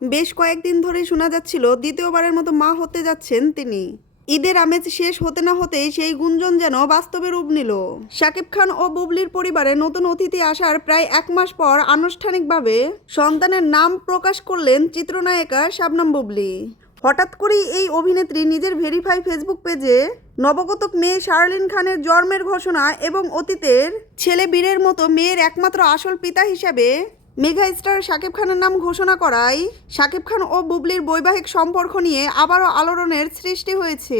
বেশ কয়েকদিন ধরেই শোনা যাচ্ছিল দ্বিতীয়বারের মতো মা হতে যাচ্ছেন তিনি। ঈদের আমেজ শেষ হতে না হতেই সেই গুঞ্জন যেন বাস্তবে রূপ নিল। শাকিব খান ও বুবলির পরিবারে নতুন অতিথি আসার প্রায় 1 মাস পর আনুষ্ঠানিকভাবে সন্তানের নাম প্রকাশ করলেন চিত্রনায়িকা শাবনম বুবলি। হঠাৎ করেই এই অভিনেত্রী নিজের ভেরিফাই ফেসবুক পেজে নবগতক মেয়ে শার্লিন খানের জন্মের ঘোষণা এবং অতীতের ছেলে বীরের মতো মেয়ের একমাত্র আসল পিতা হিসাবে মেগা স্টার শাকিব খানের নাম ঘোষণা করায় শাকিব খান ও বুবলির বৈবাহিক সম্পর্ক নিয়ে আবারও আলোড়নের সৃষ্টি হয়েছে।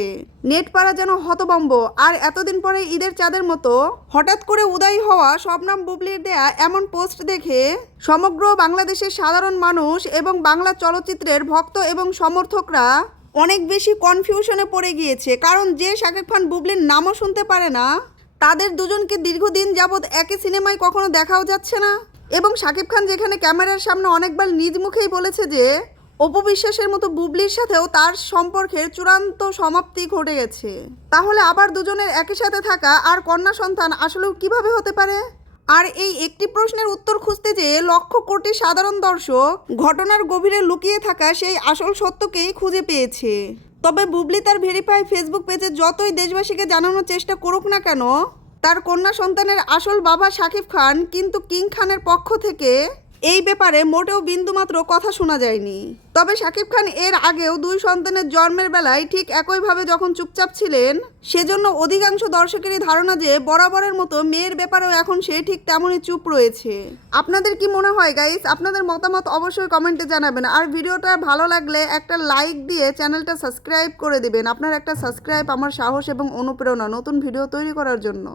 নেট পাড়া যেন হতভম্ব। আর এতদিন পরে ঈদের চাঁদের মতো হঠাৎ করে উদয় হওয়া শবনম বুবলির দেয়া এমন পোস্ট দেখে সমগ্র বাংলাদেশের সাধারণ মানুষ এবং বাংলা চলচ্চিত্রের ভক্ত এবং সমর্থকরা অনেক বেশি কনফিউশনে পড়ে গিয়েছে। কারণ যে শাকিব খান বুবলির নামও শুনতে পারে না, তাদের দুজনকে দীর্ঘদিন যাবৎ একই সিনেমায় কখনো দেখাও যাচ্ছে না। এবং শাকিব খান যেখানে ক্যামেরার সামনে অনেকবার নিজ মুখেই বলেছে যে অপু বিশ্বাসের মতো বুবলির সাথেও তার সম্পর্কের চূড়ান্ত সমাপ্তি ঘটে গেছে, তাহলে আবার দুজনের একই সাথে থাকা আর কন্যা সন্তান আসলেও কিভাবে হতে পারে? আর এই একটি প্রশ্নের উত্তর খুঁজতে যেয়ে লক্ষ কোটি সাধারণ দর্শক ঘটনার গভীরে লুকিয়ে থাকা সেই আসল সত্যকেই খুঁজে পেয়েছে। তবে বুবলি তার ভেরিফাই ফেসবুক পেজে যতই দেশবাসীকে জানানোর চেষ্টা করুক না কেন, তার কন্যা সন্তানের আসল বাবা শাকিব খান কিন্তু কিং খানের পক্ষ থেকে এই ব্যাপারে মোটেও বিন্দুমাত্র কথা শোনা যায়নি। তবে শাকিব খান এর আগেও 2 সন্তানের জন্মের বেলায় ঠিক একইভাবে যখন চুপচাপ ছিলেন, সেজন্য অধিকাংশ দর্শকেরই ধারণা যে বরাবরের মতো মেয়ের ব্যাপারেও এখন সে ঠিক তেমনই চুপ রয়েছে। আপনাদের কি মনে হয় গাইস? আপনাদের মতামত অবশ্যই কমেন্টে জানাবেন। আর ভিডিওটা ভালো লাগলে একটা লাইক দিয়ে চ্যানেলটা সাবস্ক্রাইব করে দিবেন। আপনার একটা সাবস্ক্রাইব আমার সাহস এবং অনুপ্রেরণা নতুন ভিডিও তৈরি করার জন্য।